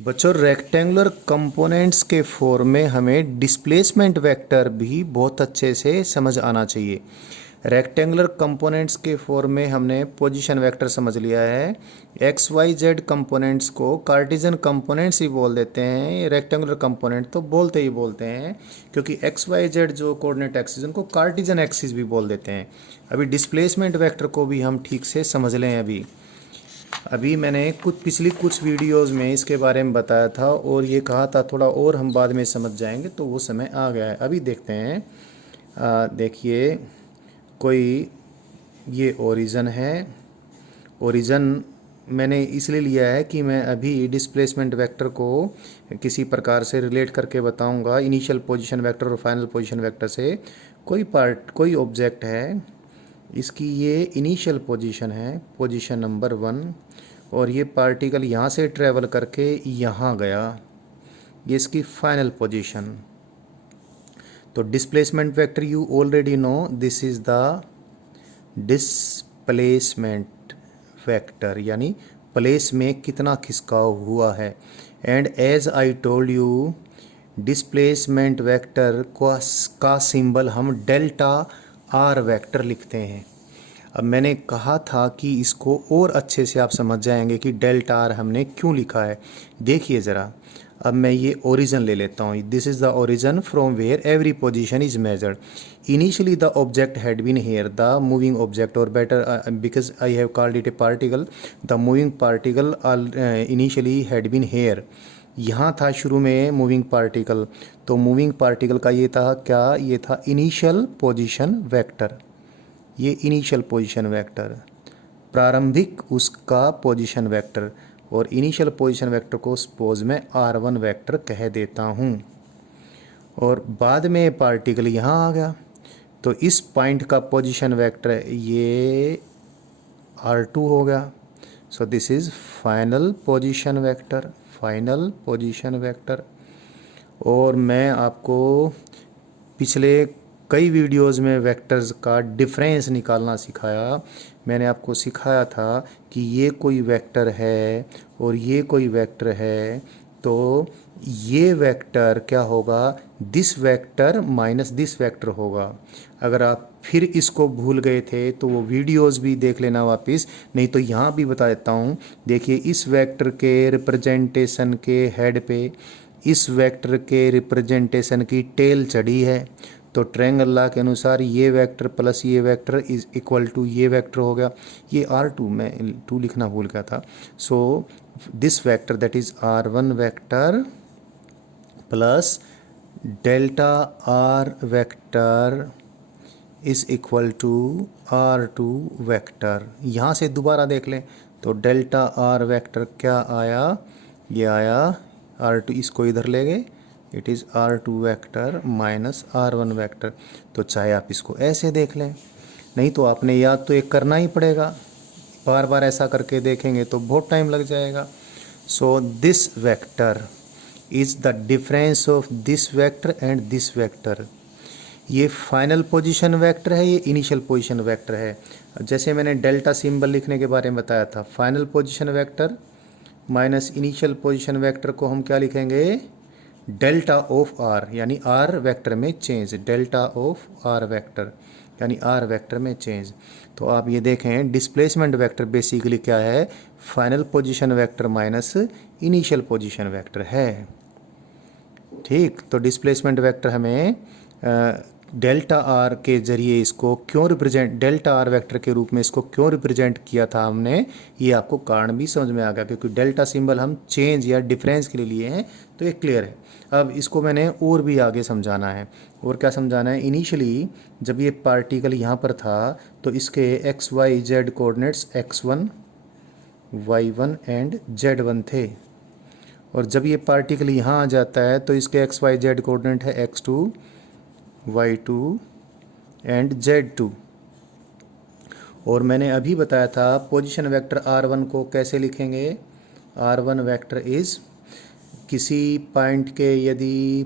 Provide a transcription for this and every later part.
बच्चों rectangular components के form में हमें डिस्प्लेसमेंट वेक्टर भी बहुत अच्छे से समझ आना चाहिए। रेक्टेंगुलर कंपोनेंट्स के फॉर्म में हमने पोजीशन वेक्टर समझ लिया है। एक्स वाई जेड कंपोनेंट्स को कार्टेशियन कंपोनेंट्स ही बोल देते हैं, रेक्टेंगुलर कंपोनेंट तो बोलते ही बोलते हैं क्योंकि एक्स वाई जेड जो कोऑर्डिनेट एक्सिस उनको कार्टेशियन एक्सिस भी बोल देते हैं। अभी डिस्प्लेसमेंट वेक्टर को भी हम ठीक से समझ लें। अभी मैंने पिछली कुछ वीडियोस में इसके बारे में बताया था और ये कहा था थोड़ा और हम बाद में समझ जाएंगे, तो वो समय आ गया है। अभी देखते हैं। देखिए, कोई ये ओरिजिन है। ओरिजिन मैंने इसलिए लिया है कि मैं अभी डिस्प्लेसमेंट वेक्टर को किसी प्रकार से रिलेट करके बताऊंगा इनिशियल पोजीशन वेक्टर और फाइनल पोजीशन वेक्टर से। कोई ऑब्जेक्ट है, इसकी ये इनिशियल पोजीशन है, पोजीशन नंबर 1, और ये पार्टिकल यहाँ से ट्रेवल करके यहाँ गया, ये इसकी फाइनल पोजीशन। तो displacement vector you already know, this is the displacement vector, यानी प्लेस में कितना खिसकाव हुआ है। And as I told you, displacement vector का सिंबल हम डेल्टा आर वेक्टर लिखते हैं। अब मैंने कहा था कि इसको और अच्छे से आप समझ जाएंगे कि डेल्टा आर हमने क्यों लिखा है। देखिए ज़रा, अब मैं ये ओरिजिन ले लेता हूँ। This is the origin from where every position is measured. Initially the object had been here, the moving object, और better because I have called it a particle, the moving particle initially had been here. यहाँ था शुरू में moving particle, तो moving particle का ये था क्या, ये था इनिशियल पोजीशन वेक्टर। ये इनिशियल पोजीशन वेक्टर, प्रारंभिक उसका पोजीशन वेक्टर, और इनिशियल पोजीशन वेक्टर को सपोज मैं R1 वेक्टर कह देता हूँ। और बाद में पार्टिकल यहाँ आ गया, तो इस पॉइंट का पोजीशन वेक्टर ये R2 हो गया। So this is final position vector, final position vector. और मैं आपको पिछले कई वीडियोस में वेक्टर्स का डिफरेंस निकालना सिखाया। मैंने आपको सिखाया था कि ये कोई वेक्टर है और ये कोई वेक्टर है, तो ये वेक्टर क्या होगा, this vector minus this vector होगा। अगर आप फिर इसको भूल गए थे तो वो वीडियोस भी देख लेना वापस, नहीं तो यहाँ भी बता देता हूँ। देखिए, इस वेक्टर के रिप्रेजेंटेशन के हेड पे इस वेक्टर के रिप्रेजेंटेशन की टेल चढ़ी है, तो ट्रायंगल लॉ के अनुसार ये वेक्टर प्लस ये वेक्टर इज इक्वल टू ये वेक्टर हो गया। ये R2, मैं 2 लिखना भूल गया था। So this vector that is R1 vector plus delta R vector is equal to R2 vector. यहाँ से दोबारा देख लें तो डेल्टा आर वेक्टर क्या आया, ये आया R2, इसको इधर ले गए, it is R2 vector minus R1 vector. तो चाहे आप इसको ऐसे देख लें, नहीं तो आपने याद तो एक करना ही पड़ेगा, बार बार ऐसा करके देखेंगे तो बहुत टाइम लग जाएगा। सो this vector is the difference of this vector and this vector. ये फाइनल पोजीशन वेक्टर है, ये इनिशियल पोजीशन वेक्टर है। जैसे मैंने डेल्टा सिंबल लिखने के बारे में बताया था, final position vector minus initial position vector को हम क्या लिखेंगे, डेल्टा ऑफ आर, यानी आर वेक्टर में change, delta of R vector यानी आर वेक्टर में चेंज। तो आप ये देखें, डिस्प्लेसमेंट वेक्टर बेसिकली क्या है, final position vector minus initial position vector है। ठीक, तो डिस्प्लेसमेंट वेक्टर हमें डेल्टा आर के जरिए इसको क्यों रिप्रेजेंट, डेल्टा आर वेक्टर के रूप में इसको क्यों रिप्रेजेंट किया था हमने, ये आपको कारण भी समझ में आ गया, क्योंकि डेल्टा सिंबल हम चेंज या डिफरेंस के लिए लिए हैं, तो ये क्लियर है। अब इसको मैंने और भी आगे समझाना है। और क्या समझाना है, इनिशियली जब ये पार्टिकल यहाँ पर था तो इसके X Y Z coordinates x1 y1 and z1 थे, और जब ये पार्टिकल यहाँ आ जाता है तो इसके एक्स वाई जेड कोऑर्डिनेट है x2 y2 एंड z2। और मैंने अभी बताया था पोजीशन वेक्टर R1 को कैसे लिखेंगे, R1 वेक्टर इज़ किसी पॉइंट के यदि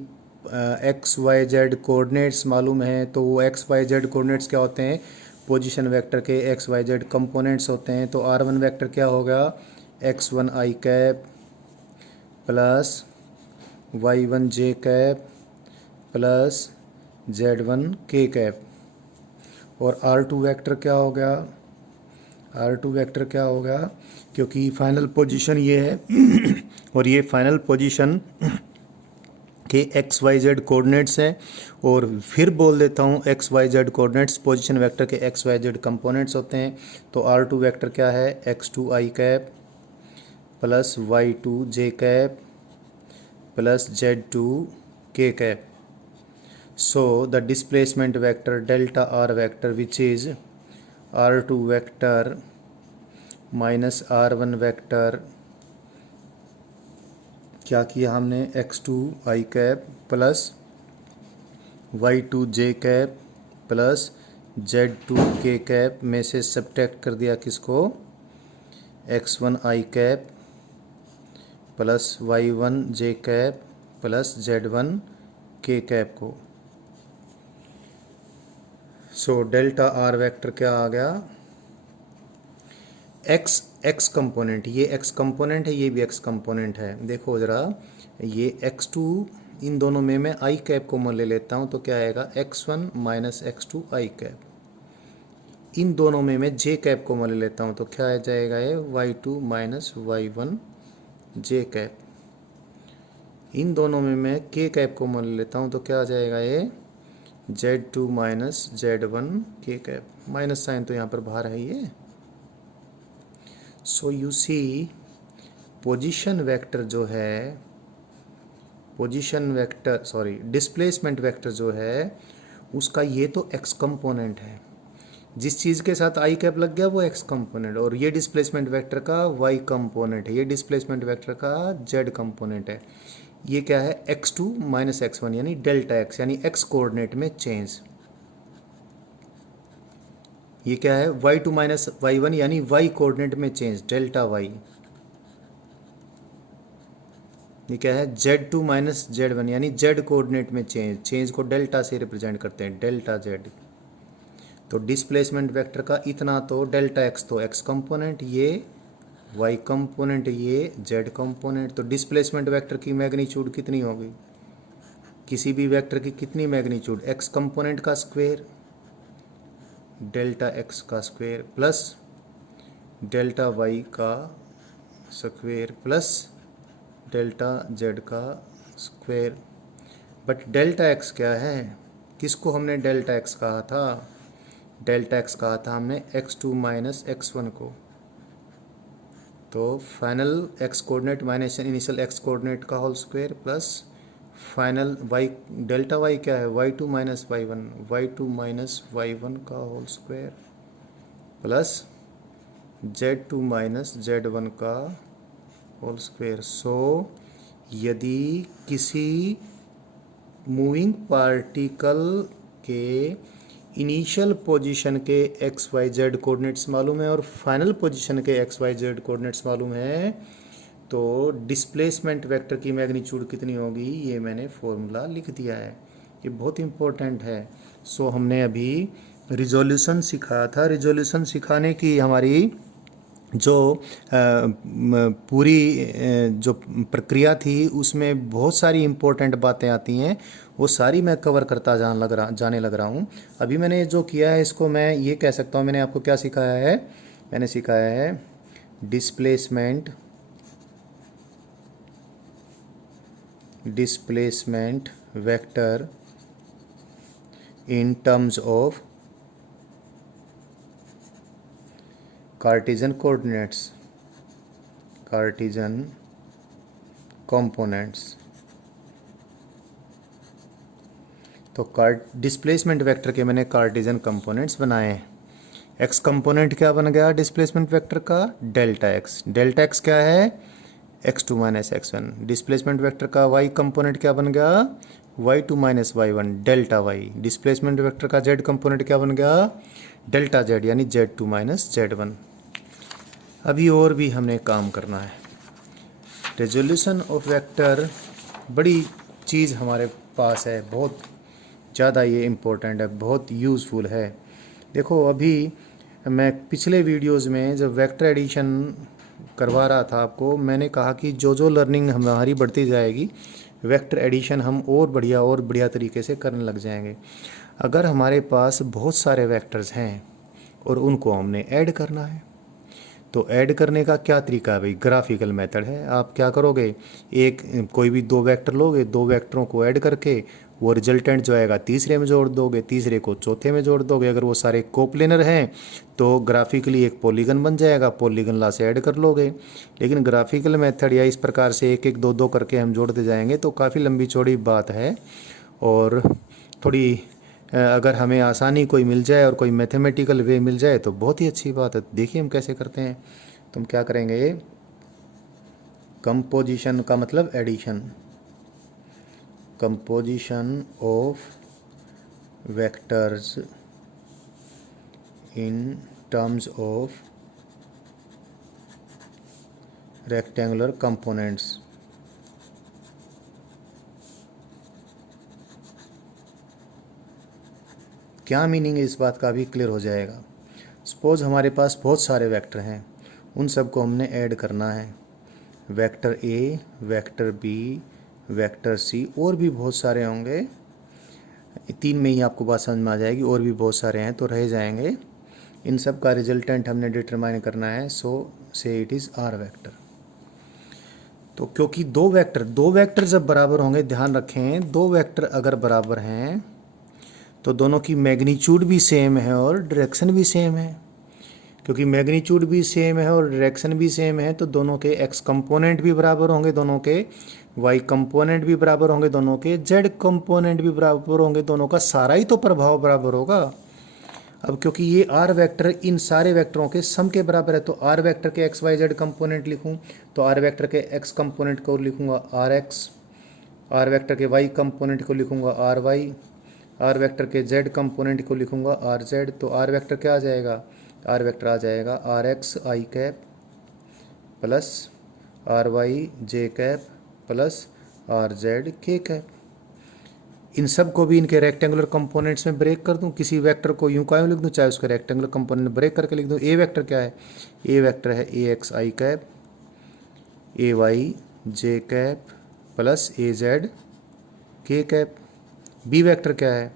एक्स वाई जेड कोऑर्डिनेट्स मालूम है तो वो एक्स वाई जेड कोऑर्डिनेट्स क्या होते हैं, पोजीशन वेक्टर के एक्स वाई जेड कंपोनेंट्स होते हैं। तो R1 वेक्टर क्या होगा, x1 i cap plus y1 j cap plus z1 k cap. और R2 वेक्टर क्या हो गया, R2 वेक्टर क्या हो गया, क्योंकि फाइनल पोजीशन ये है और ये फाइनल पोजीशन के एक्स वाई जेड कोऑर्डिनेट्स हैं। और फिर बोल देता हूँ X Y Z coordinates position vector के एक्स वाई जेड कंपोनेंट्स होते हैं। तो R2 वेक्टर क्या है, x2 i cap plus y2 j cap plus z2 k cap. So the displacement vector delta r vector which is r2 vector minus r1 vector, क्या किया हमने, x2 i cap plus y2 j cap plus z2 k cap में से subtract कर दिया किसको, x1 i cap plus y1 j cap plus z1 k cap को। So delta R vector क्या आ गया, एक्स कंपोनेंट, ये एक्स कंपोनेंट है, ये भी एक्स कंपोनेंट है। देखो ज़रा, ये x2, इन दोनों में मैं आई कैप को ले लेता हूँ तो क्या आएगा, x1 माइनस x2 आई कैप। इन दोनों में मैं जे कैप को ले लेता हूँ तो क्या आ जाएगा, ये y2 माइनस y1 जे कैप। इन दोनों में मैं के कैप को ले लेता हूँ तो क्या आ जाएगा, ये z2 माइनस z1 के कैप। माइनस साइन तो यहाँ पर बाहर है ये। So you see position vector जो है, position vector sorry displacement vector जो है उसका ये तो एक्स कंपोनेंट है, जिस चीज़ के साथ आई कैप लग गया वो एक्स कंपोनेंट, और ये डिस्प्लेसमेंट वेक्टर का वाई कंपोनेंट है, ये डिस्प्लेसमेंट वेक्टर का जेड कंपोनेंट है। ये क्या है, x2 माइनस x1 यानी डेल्टा x, यानी x कोऑर्डिनेट में चेंज। ये क्या है, y2 माइनस y1 यानी y कोऑर्डिनेट में चेंज, डेल्टा y। ये क्या है, z2 माइनस z1 यानी z कोऑर्डिनेट में चेंज, चेंज को डेल्टा से रिप्रेजेंट करते हैं, डेल्टा z। तो डिस्प्लेसमेंट वेक्टर का इतना तो डेल्टा x तो x कंपोनेंट, ये y कंपोनेंट, ये z कंपोनेंट। तो डिस्प्लेसमेंट वेक्टर की मैग्नीट्यूड कितनी होगी, किसी भी वेक्टर की कितनी मैग्नीट्यूड, x कंपोनेंट का स्क्वायर डेल्टा x का स्क्वायर प्लस डेल्टा y का स्क्वायर प्लस डेल्टा z का स्क्वायर। बट डेल्टा x क्या है, किसको हमने डेल्टा x कहा था, डेल्टा x कहा था हमने x2 माइनस x1 को। तो final x coordinate minus initial x coordinate का whole square plus final y, delta y क्या है, y2 minus y1, y2 minus y1 का whole square plus z2 minus z1 का होल स्क्वायर। सो यदि किसी moving particle के इनिशियल पोजीशन के X Y Z coordinates मालूम है और फाइनल पोजीशन के एक्स वाई जेड कोऑर्डिनेट्स मालूम है, तो डिस्प्लेसमेंट वेक्टर की मैग्नीट्यूड कितनी होगी, ये मैंने फॉर्मूला लिख दिया है, ये बहुत इम्पोर्टेंट है। सो हमने अभी रिजोल्यूशन सिखाया था, रिजोल्यूशन सिखाने की हमारी जो पूरी जो प्रक्रिया थी उसमें बहुत सारी इम्पोर्टेंट बातें आती हैं, वो सारी मैं कवर करता जाने लग रहा हूँ। अभी मैंने जो किया है इसको मैं ये कह सकता हूँ, मैंने आपको क्या सिखाया है, मैंने सिखाया है displacement vector in terms of Cartesian coordinates, Cartesian components. तो डिस्प्लेसमेंट वेक्टर के मैंने कार्टेशियन कंपोनेंट्स बनाए हैं। एक्स कंपोनेंट क्या बन गया डिस्प्लेसमेंट वेक्टर का, डेल्टा एक्स। डेल्टा एक्स क्या है, x2 minus x1। Displacement vector का y कंपोनेंट क्या बन गया, y2 minus y1, delta y। Displacement vector का z कंपोनेंट क्या बन गया, डेल्टा z यानी z2 माइनस z1। अभी और भी हमने काम करना है। रेजोल्यूशन ऑफ वेक्टर बड़ी चीज़ हमारे पास है, बहुत ज़्यादा ये इम्पोर्टेंट है, बहुत यूज़फुल है। देखो अभी मैं पिछले वीडियोस में जब वेक्टर एडिशन करवा रहा था आपको, मैंने कहा कि जो जो लर्निंग हमारी बढ़ती जाएगी वेक्टर एडिशन हम और बढ़िया तरीके से करने लग जाएंगे। अगर हमारे पास बहुत सारे वेक्टर्स हैं और उनको हमने ऐड करना है, तो ऐड करने का क्या तरीका है भाई? ग्राफिकल मेथड है। आप क्या करोगे, एक कोई भी दो वेक्टर लोगे, दो वेक्टरों को ऐड करके वो रिजल्टेंट जो आएगा तीसरे में जोड़ दोगे, तीसरे को चौथे में जोड़ दोगे। अगर वो सारे कोप्लेनर हैं तो ग्राफिकली एक पॉलीगन बन जाएगा, पॉलीगन ला से ऐड कर लोगे। लेकिन ग्राफिकल मेथड या इस प्रकार से एक एक दो दो करके हम जोड़ते जाएंगे तो काफ़ी लंबी चौड़ी बात है। और थोड़ी अगर हमें आसानी कोई मिल जाए और कोई मैथमेटिकल वे मिल जाए तो बहुत ही अच्छी बात है। देखिए हम कैसे करते हैं। तुम क्या करेंगे, ये कंपोजिशन का मतलब addition, composition of vectors in terms of rectangular components. क्या मीनिंग है इस बात का अभी क्लियर हो जाएगा। सपोज हमारे पास बहुत सारे वेक्टर हैं, उन सबको हमने ऐड करना है। Vector A, vector B, vector C, और भी बहुत सारे होंगे, तीन में ही आपको बात समझ में आ जाएगी। और भी बहुत सारे हैं तो रह जाएंगे। इन सब का रिजल्टेंट हमने डिटरमाइन करना है। सो से इट इज़ आर वेक्टर। तो क्योंकि दो वेक्टर जब बराबर होंगे, ध्यान रखें, दो वेक्टर अगर बराबर हैं तो दोनों की मैग्नीट्यूड भी सेम है और डायरेक्शन भी सेम है। क्योंकि मैग्नीट्यूड भी सेम है और डायरेक्शन भी सेम है तो दोनों के एक्स कंपोनेंट भी बराबर होंगे, दोनों के वाई कंपोनेंट भी बराबर होंगे, दोनों के जेड कंपोनेंट भी बराबर होंगे, दोनों का सारा ही तो प्रभाव बराबर होगा। अब क्योंकि ये आर वेक्टर इन सारे वेक्टरों के सम के बराबर है तो आर वेक्टर के एक्स वाई जेड कंपोनेंट लिखूं तो आर वेक्टर के एक्स कंपोनेंट को लिखूंगा आर एक्स, आर वेक्टर के वाई कंपोनेंट को लिखूंगा आर वाई, आर वेक्टर के जेड कंपोनेंट को लिखूंगा आर जेड। तो आर वेक्टर क्या आ जाएगा, आर वेक्टर आ जाएगा R X I cap plus R Y J cap plus R Z K cap. इन सब को भी इनके रेक्टेंगुलर कंपोनेंट्स में ब्रेक कर दूं। किसी वेक्टर को यूं का यूं लिख दूं, चाहे उसके रेक्टेंगुलर कंपोनेंट ब्रेक करके लिख दूं। ए वेक्टर क्या है, ए वेक्टर है A x I cap, A Y J cap plus A Z K cap. B vector क्या है,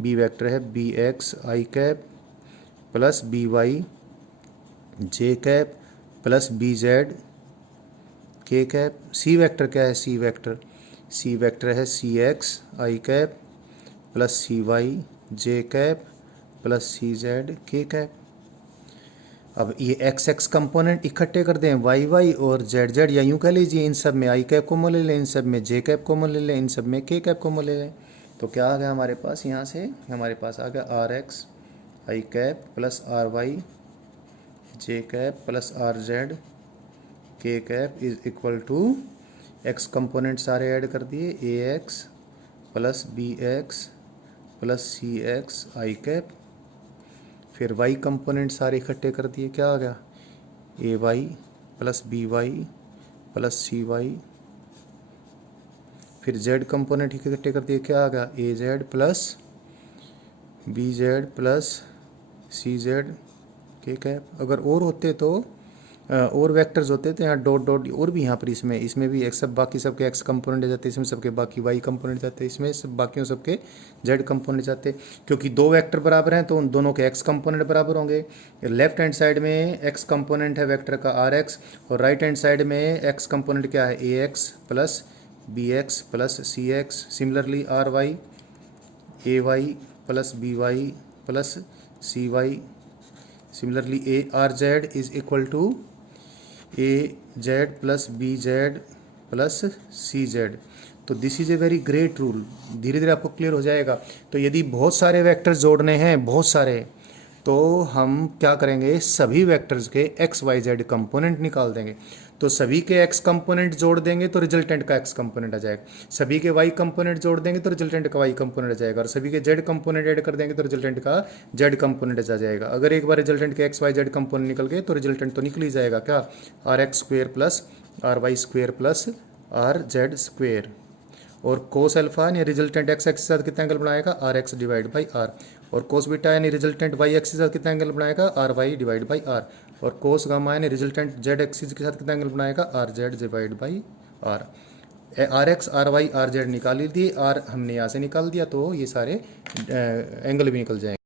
बी वेक्टर है B x I cap plus B Y J cap plus B Z K cap. C vector क्या है, C vector है सी X I cap plus C Y J cap plus C Z K cap. अब ये x x component इकट्ठे कर दें, Y Y और Z Z, या यूँ कह लीजिए इन सब में आई कैप कॉमन ले लें, इन सब में जे कैप कॉमन ले लें, इन सब में के कैप कॉमन ले लें। तो क्या आ गया हमारे पास, यहाँ से हमारे पास आ गया R X I cap plus R Y J cap plus R Z K cap is equal to X component सारे ऐड कर दिए, A X plus B X plus C X I cap. फिर वाई कंपोनेंट सारे इकट्ठे कर दिए, क्या आ गया, A Y plus B Y plus C Y. फिर जेड कंपोनेंट इकट्ठे कर दिए, क्या आ गया, A Z plus B Z plus C Z K cap. अगर और होते तो और वेक्टर्स होते तो यहाँ डॉट डॉट और भी यहाँ पर इसमें भी एक सब बाकी सबके एक्स कंपोनेंट जाते, इसमें सबके बाकी वाई कंपोनेंट जाते, इसमें सब बाकियों सबके जेड कंपोनेंट जाते। क्योंकि दो वेक्टर बराबर हैं तो उन दोनों के एक्स कंपोनेंट बराबर होंगे। लेफ्ट हैंड साइड में एक्स कंपोनेंट है वेक्टर का आर एक्स और राइट हैंड साइड में एक्स कंपोनेंट क्या है, A X plus B X plus C X. Similarly R Y A Y plus B Y plus C Y. Similarly A R Z is equal to A Z plus B Z plus C Z. तो this is a very great rule, धीरे धीरे आपको clear हो जाएगा। तो यदि बहुत सारे वेक्टर्स जोड़ने हैं, बहुत सारे, तो हम क्या करेंगे, सभी वेक्टर्स के एक्स वाई जेड कंपोनेंट निकाल देंगे। तो सभी के एक्स कंपोनेंट जोड़ देंगे तो रिजल्टेंट का एक्स कंपोनेंट आ जाएगा, सभी के वाई कंपोनेंट जोड़ देंगे तो रिजल्टेंट का वाई कंपोनेंट आ जाएगा, और सभी के जेड कंपोनेंट ऐड कर देंगे तो रिजल्टेंट का जेड कंपोनेंट आ जाएगा। अगर एक बार रिजल्टेंट के एक्स वाई जेड कंपोनेंट निकल गए तो रिजल्टेंट तो निकल ही जाएगा, क्या, R X square plus R Y square plus R Z square. और कोस अल्फा या रिजल्टेंट एक्स एक्स के साथ कितना एंगल बनाएगा, R X divide by R. और कोस बीटा यानी रिजल्टेंट वाई एक्सिस के साथ कितना एंगल बनाएगा, R Y divide by R. और कोस गामा यानी रिजल्टेंट जेड एक्सिस के साथ कितना एंगल बनाएगा, R Z divide by R. R X R Y R Z निकाल दिए, आर हमने यहाँ से निकाल दिया, तो ये सारे एंगल भी निकल जाएंगे।